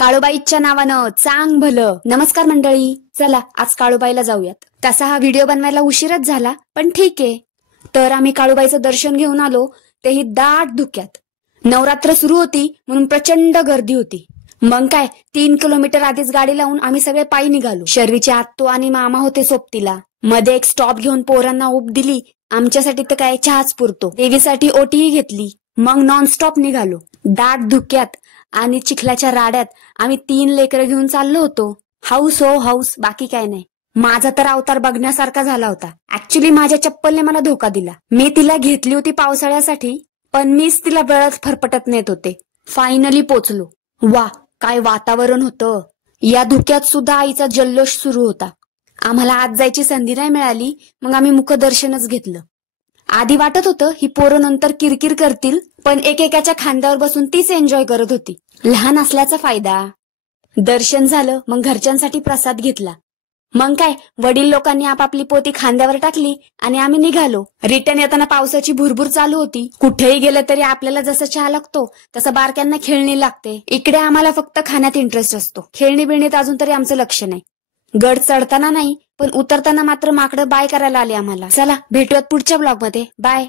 काळूबाईच्या नावानं चांग भलं. नमस्कार मंडळी, चला आज काळूबाईला जाऊयात. तसा हा व्हिडिओ बनवायला उशीरच झाला, पण ठीक आहे. तर आम्ही काळूबाईचं दर्शन घेऊन आलो, तेही दाट धुक्यात. नवरात्र सुरू होती म्हणून प्रचंड गर्दी होती. मग काय 3 किलोमीटर आधीच गाडी लावून आम्ही सगळे पायी निघालो. शर्वीचे आत्तू आणि मामा होते सोबतीला. मध्ये एक स्टॉप घेऊन पोरांना उब दिली. आमच्यासाठी तर काय चहाच पुरतो. देवीसाठी ओटीही घेतली. मग नॉनस्टॉप निघालो. दाट धुक्यात आणि चिखलाच्या राड्यात आम्ही 3 लेकरं घेऊन चाललो होतो. हाऊस हो हाऊस, बाकी काय नाही. माझा तर अवतार बघण्यासारखा झाला होता. ऍक्च्युली माझ्या चप्पलने मला धोका दिला. मी तिला घेतली होती पावसाळ्यासाठी, पण मीच तिला बळच फरफटत नेत होते. फायनली पोचलो. वा, काय वातावरण होतं. या धुक्यात सुद्धा आईचा जल्लोष सुरू होता. आम्हाला आत जायची संधी नाही मिळाली, मग आम्ही मुखदर्शनच घेतलं. आधी वाटत होतं ही पोरं नंतर किरकिर करतील, पण एकेकाच्या खांद्यावर बसून तीच एन्जॉय करत होती. लहान असल्याचा फायदा. दर्शन झालं, मग घरच्यांसाठी प्रसाद घेतला. मग काय वडील लोकांनी आपापली पोती खांद्यावर टाकली आणि आम्ही निघालो. रिटर्न येताना पावसाची भुरभुर चालू होती. कुठेही गेलं तरी आपल्याला जसं चहा लागतो तसं बारक्यांना खेळणी लागते. इकडे आम्हाला फक्त खाण्यात इंटरेस्ट असतो. खेळणी बिळणीत अजून तरी आमचं लक्ष नाही. गड चढताना नाही, पण उतरताना मात्र माकडं बाय करायला आले आम्हाला. चला भेटूयात पुढच्या ब्लॉगमध्ये. बाय.